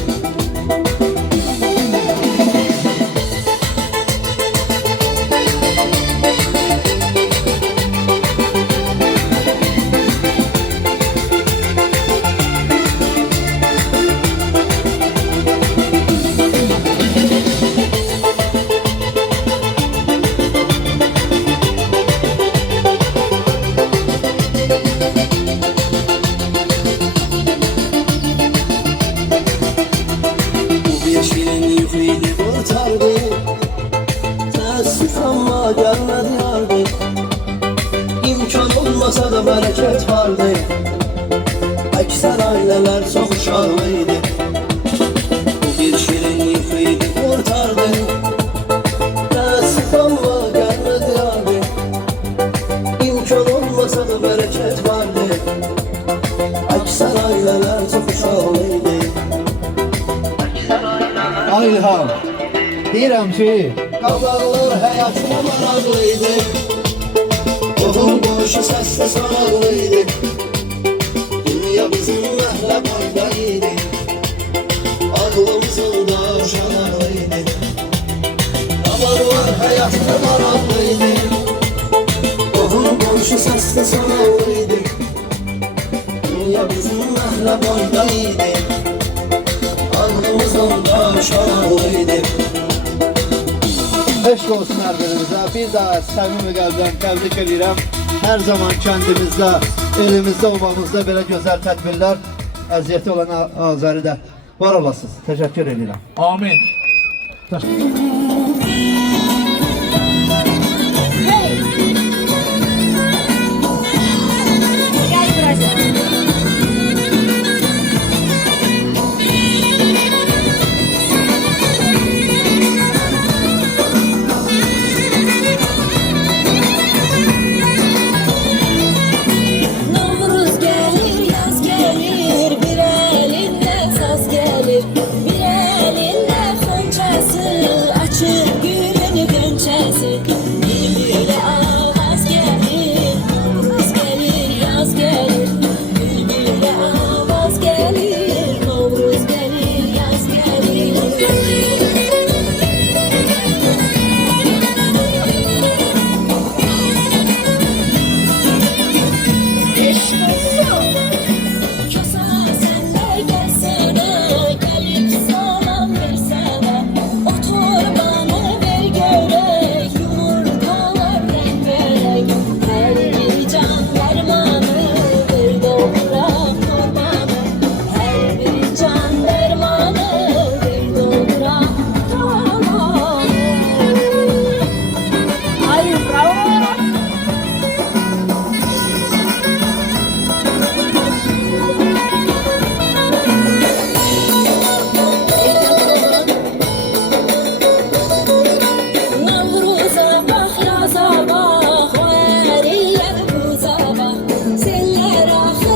Şirin yuxuydu qurtardı, təəssüf amma gəlmədi yardı, İmkan olmasa da bərəkət vardı, əksər ailələr çox uşaqlıydı. Bu bir şirin yuxuydu qurtardı, təəssüf amma gəlmədi yardı, İmkan olmasa da bərəkət vardı, əksər ailələr çox uşaqlıydı. Ay İlham. Deyirəm ki, Qabaqlar həyatına maraqlıydı, Qoğun duruşu səsli soraqlıydı, dünya bizim məhlə boydaydı, ağlımız onda uşaqlıydı. Qabaqlar həyatına maraqlıydı, Qoğun duruşu səsli soraqlıydı, dünya bizim məhlə boydaydı, ağlımız onda uşaqlıydı. eşk olsun her birimize. Bir daha səmimi qəlbdən təbrik edirəm. Her zaman kendimizde, elimizde olmamızda böyle güzel tədbirlər əziyyəti olan Azəri də var olasınız. Teşekkür edirəm. Amin. Gel burası. Novruz gelir, yaz gelir, bir elinde saz gelir, bir elinde xonçası,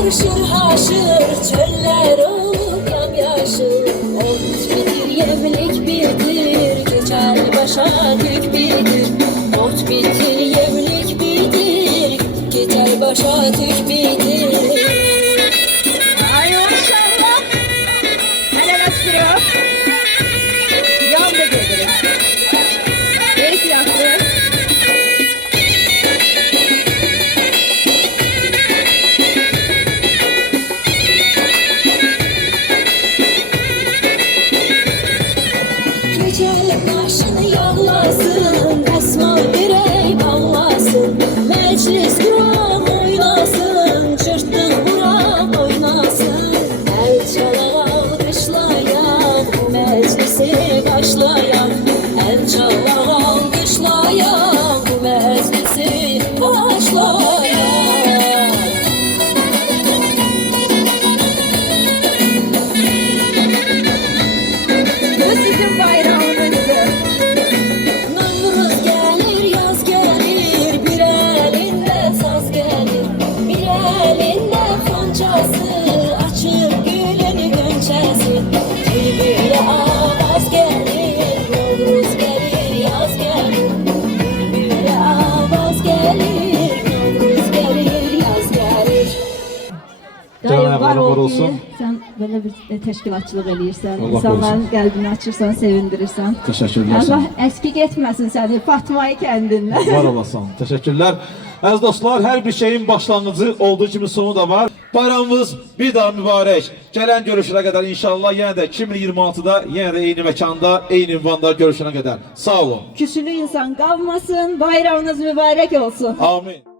Haşır haşır çöller olup yamyaşıl. Ot bitir yemlik bitir, geçer başa dük bitir. Ot bitir yemlik bitir, geçer başa dük bitir. Ay maşallah. Hele nasıl? Yan da gördüm. Peki yaptım. Gecəli başını yağlasın, əsmal birey bağlasın. Məclis quran oynasın, çırtdıq vuran oynasın. Əl çalaq alqışlayan, bu məclisi başlayan. Əl çalaq alqışlayan, bu məclisi başlayan. Bu sizin bayramınızdır. Navruz gəlir, yaz gəlir, bir əlində saz gəlir, bir əlində xonçası, açır gülün gönçəsi. Bülbülə avaz gəlir, Navruz gəlir, yaz gəlir, bülbülə avaz gəlir, Navruz gəlir, yaz gəlir. Dayı var ol ki, sən belə bir təşkilatçılıq eləyirsən, insanların qəlbini açırsan, sevindirirsən. Teşekkürler. Allah əski getməsin səni Fatmayı kəndindən. Var olasın. Teşekkürler. Əziz dostlar, hər bir şeyin başlanğıcı olduğu kimi sonu da var. Bayramımız bir daha mübarək. Gələn görüşünə qədər inşallah yenə də 2026-da yenə də eyni məkanda, eyni ünvanda görüşünə qədər. Sağ olun. Küçülü insan qalmasın, bayramınız mübarək olsun. Amin.